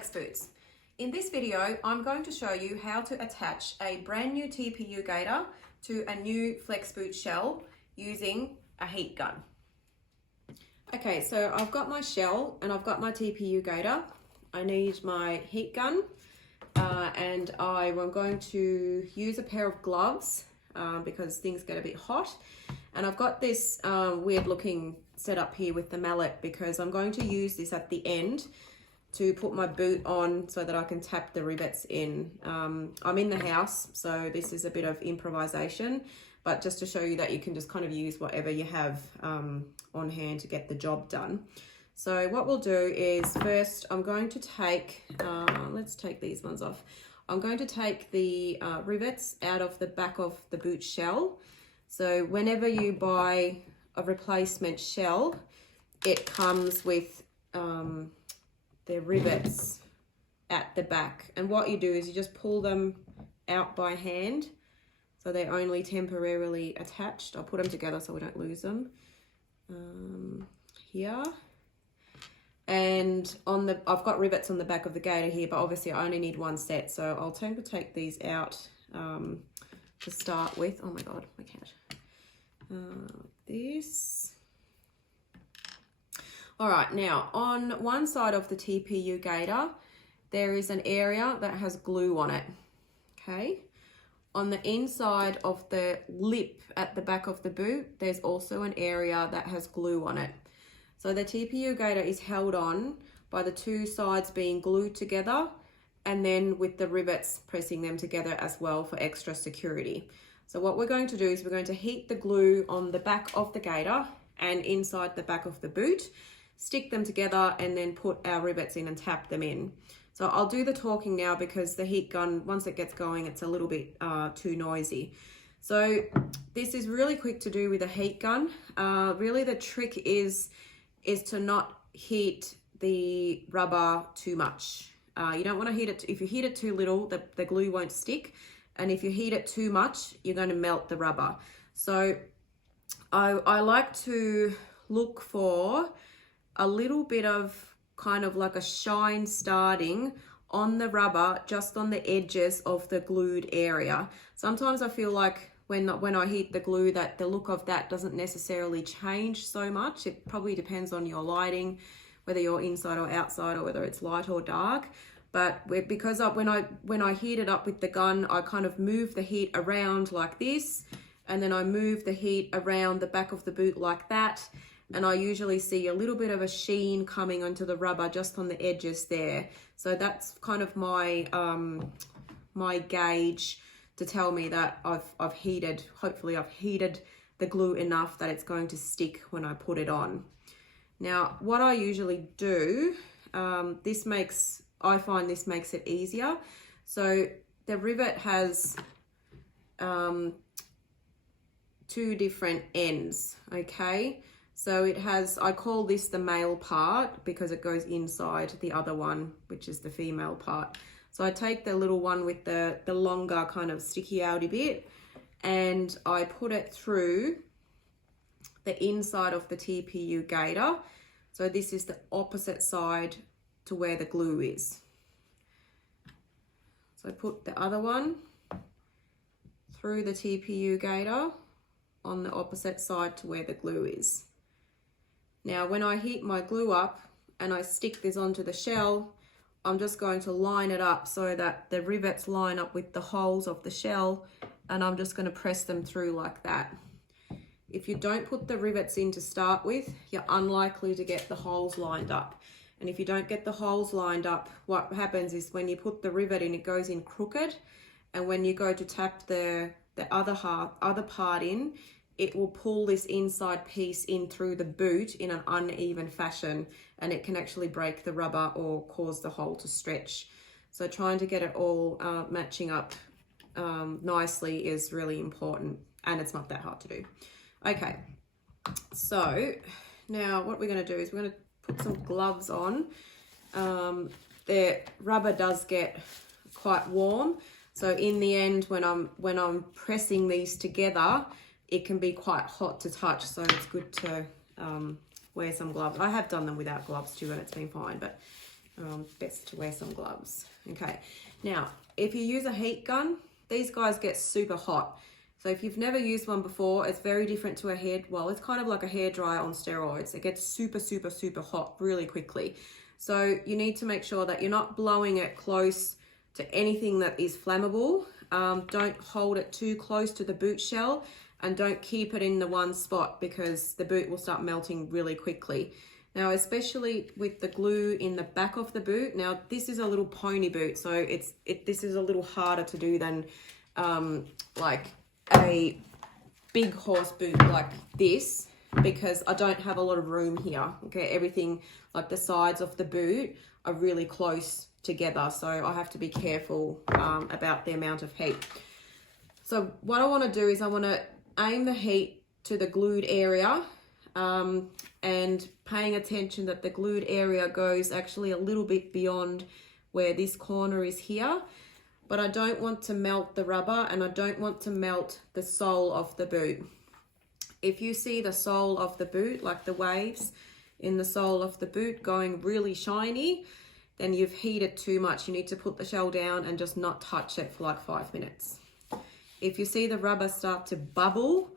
Flex Boots. In this video, I'm going to show you how to attach a brand new TPU gaiter to a new Flex Boot shell using a heat gun. Okay, so I've got my shell and I've got my TPU gaiter. I need my heat gun and I'm going to use a pair of gloves because things get a bit hot. And I've got this weird looking setup here with the mallet because I'm going to use this at the end to put my boot on so that I can tap the rivets in. I'm in the house, so this is a bit of improvisation, but just to show you that you can just kind of use whatever you have on hand to get the job done. So what we'll do is first I'm going to take, let's take these ones off. I'm going to take the rivets out of the back of the boot shell. So whenever you buy a replacement shell, it comes with the rivets at the back. And what you do is you just pull them out by hand. So they're only temporarily attached. I'll put them together so we don't lose them. Here. And on the, I've got rivets on the back of the gaiter here, but obviously I only need one set. So I'll tend to take these out to start with. Oh my God, my cat. This. All right, now on one side of the TPU gaiter, there is an area that has glue on it, okay? On the inside of the lip at the back of the boot, there's also an area that has glue on it. So the TPU gaiter is held on by the two sides being glued together and then with the rivets pressing them together as well for extra security. So what we're going to do is we're going to heat the glue on the back of the gaiter and inside the back of the boot, stick them together and then put our rivets in and tap them in. So I'll do the talking now because the heat gun, once it gets going, it's a little bit too noisy. So this is really quick to do with a heat gun. Really the trick is to not heat the rubber too much. You don't want to heat it, if you heat it too little, the glue won't stick. And if you heat it too much, you're going to melt the rubber. So I like to look for a little bit of kind of like a shine starting on the rubber, just on the edges of the glued area. Sometimes I feel like when I heat the glue that the look of that doesn't necessarily change so much. It probably depends on your lighting, whether you're inside or outside or whether it's light or dark. But because when I heat it up with the gun, I kind of move the heat around like this, and then I move the heat around the back of the boot like that. And I usually see a little bit of a sheen coming onto the rubber just on the edges there. So that's kind of my my gauge to tell me that I've heated, hopefully I've heated the glue enough that it's going to stick when I put it on. Now, what I usually do, I find this makes it easier. So the rivet has two different ends, okay? So it has, I call this the male part because it goes inside the other one, which is the female part. So I take the little one with the longer kind of sticky outy bit and I put it through the inside of the TPU gaiter. So this is the opposite side to where the glue is. So I put the other one through the TPU gaiter on the opposite side to where the glue is. Now, when I heat my glue up and I stick this onto the shell, I'm just going to line it up so that the rivets line up with the holes of the shell, and I'm just going to press them through like that. If you don't put the rivets in to start with, you're unlikely to get the holes lined up. And if you don't get the holes lined up, what happens is when you put the rivet in, it goes in crooked, and when you go to tap the other part in, it will pull this inside piece in through the boot in an uneven fashion, and it can actually break the rubber or cause the hole to stretch. So trying to get it all matching up nicely is really important, and it's not that hard to do. Okay, so now what we're going to do is we're going to put some gloves on. The rubber does get quite warm, so in the end when I'm pressing these together, it can be quite hot to touch, so it's good to wear some gloves. I have done them without gloves too and it's been fine, but best to wear some gloves. Okay, now if you use a heat gun, these guys get super hot. So if you've never used one before, it's very different to a it's kind of like a hairdryer on steroids. It gets super, super, super hot really quickly. So you need to make sure that you're not blowing it close to anything that is flammable. Don't hold it too close to the boot shell, and don't keep it in the one spot because the boot will start melting really quickly. Now, especially with the glue in the back of the boot. Now, this is a little pony boot, so this is a little harder to do than like a big horse boot like this, because I don't have a lot of room here. Okay, everything like the sides of the boot are really close together, so I have to be careful about the amount of heat. So what I want to do is I want to aim the heat to the glued area, and paying attention that the glued area goes actually a little bit beyond where this corner is here. But I don't want to melt the rubber, and I don't want to melt the sole of the boot. If you see the sole of the boot, like the waves in the sole of the boot going really shiny, then you've heated too much. You need to put the shell down and just not touch it for like 5 minutes. If you see the rubber start to bubble,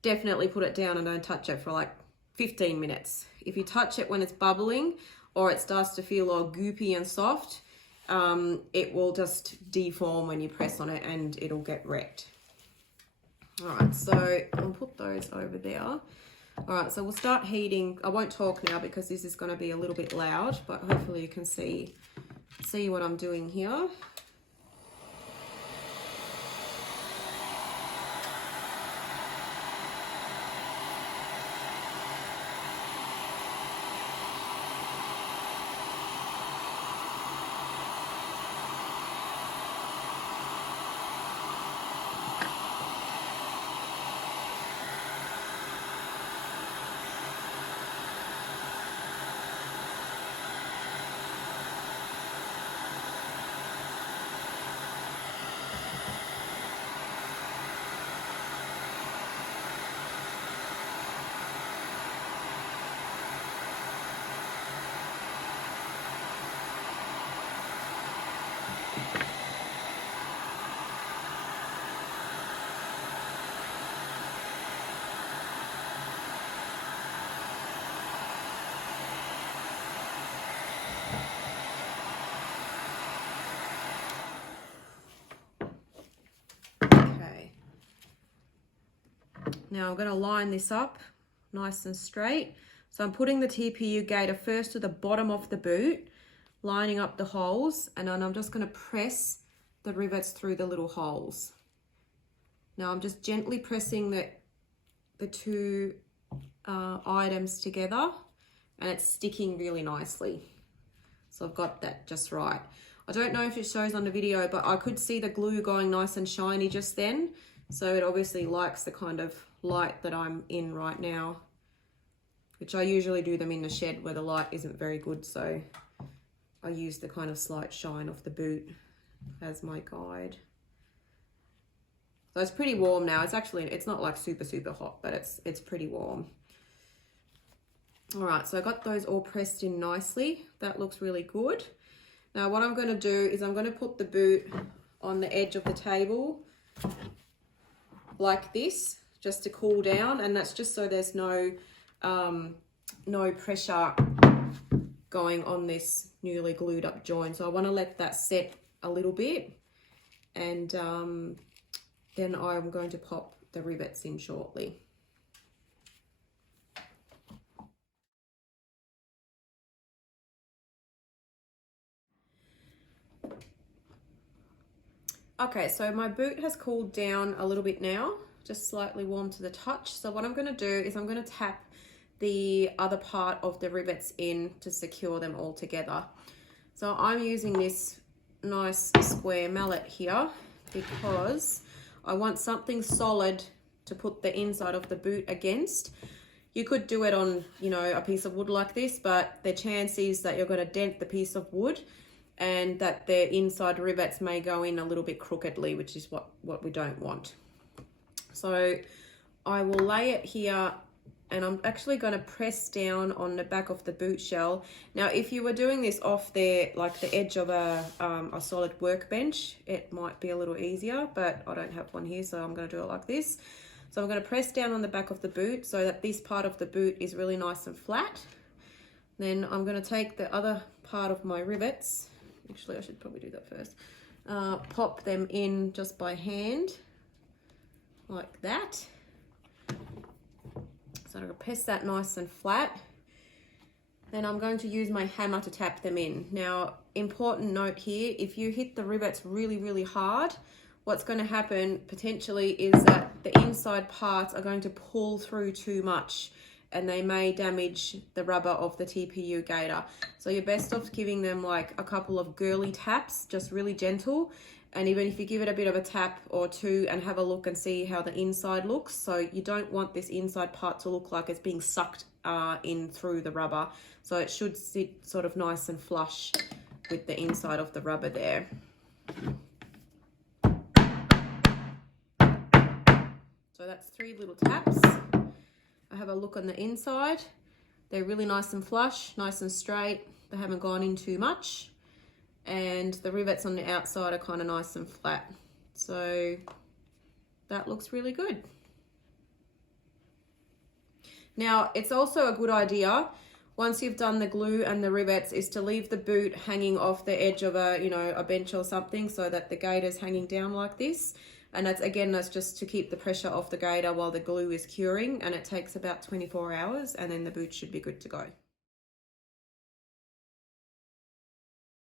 definitely put it down and don't touch it for like 15 minutes. If you touch it when it's bubbling or it starts to feel all goopy and soft, it will just deform when you press on it and it'll get wrecked. All right, so I'll put those over there. All right, so we'll start heating. I won't talk now because this is going to be a little bit loud, but hopefully you can see what I'm doing here. Now I'm going to line this up nice and straight. So I'm putting the TPU gaiter first to the bottom of the boot, lining up the holes, and then I'm just going to press the rivets through the little holes. Now I'm just gently pressing the two items together, and it's sticking really nicely. So I've got that just right. I don't know if it shows on the video, but I could see the glue going nice and shiny just then. So it obviously likes the kind of light that I'm in right now, which I usually do them in the shed where the light isn't very good. So I use the kind of slight shine of the boot as my guide. So it's pretty warm now. It's not like super, super hot, but it's pretty warm. All right, so I got those all pressed in nicely. That looks really good. Now what I'm going to do is I'm going to put the boot on the edge of the table like this, just to cool down, and that's just so there's no pressure going on this newly glued up joint. So I want to let that set a little bit, and then I'm going to pop the rivets in shortly. Okay, so my boot has cooled down a little bit now, just slightly warm to the touch. So what I'm going to do is I'm going to tap the other part of the rivets in to secure them all together. So I'm using this nice square mallet here because I want something solid to put the inside of the boot against. You could do it on, a piece of wood like this, but the chance is that you're going to dent the piece of wood and that the inside rivets may go in a little bit crookedly, which is what we don't want. So I will lay it here and I'm actually going to press down on the back of the boot shell. Now, if you were doing this off there, like the edge of a solid workbench, it might be a little easier, but I don't have one here, so I'm going to do it like this. So I'm going to press down on the back of the boot so that this part of the boot is really nice and flat. Then I'm going to take the other part of my rivets. Actually, I should probably do that first. Pop them in just by hand, like that. So I'm going to press that nice and flat. Then I'm going to use my hammer to tap them in. Now, important note here, if you hit the rivets really, really hard, what's going to happen potentially is that the inside parts are going to pull through too much and they may damage the rubber of the TPU gaiter. So you're best off giving them like a couple of girly taps, just really gentle. And even if you give it a bit of a tap or two and have a look and see how the inside looks. So you don't want this inside part to look like it's being sucked in through the rubber. So it should sit sort of nice and flush with the inside of the rubber there. So that's 3 little taps. I have a look on the inside. They're really nice and flush, nice and straight. They haven't gone in too much. And the rivets on the outside are kind of nice and flat. So that looks really good. Now, it's also a good idea, once you've done the glue and the rivets, is to leave the boot hanging off the edge of a bench or something so that the gaiter's hanging down like this. And that's just to keep the pressure off the gaiter while the glue is curing, and it takes about 24 hours and then the boot should be good to go.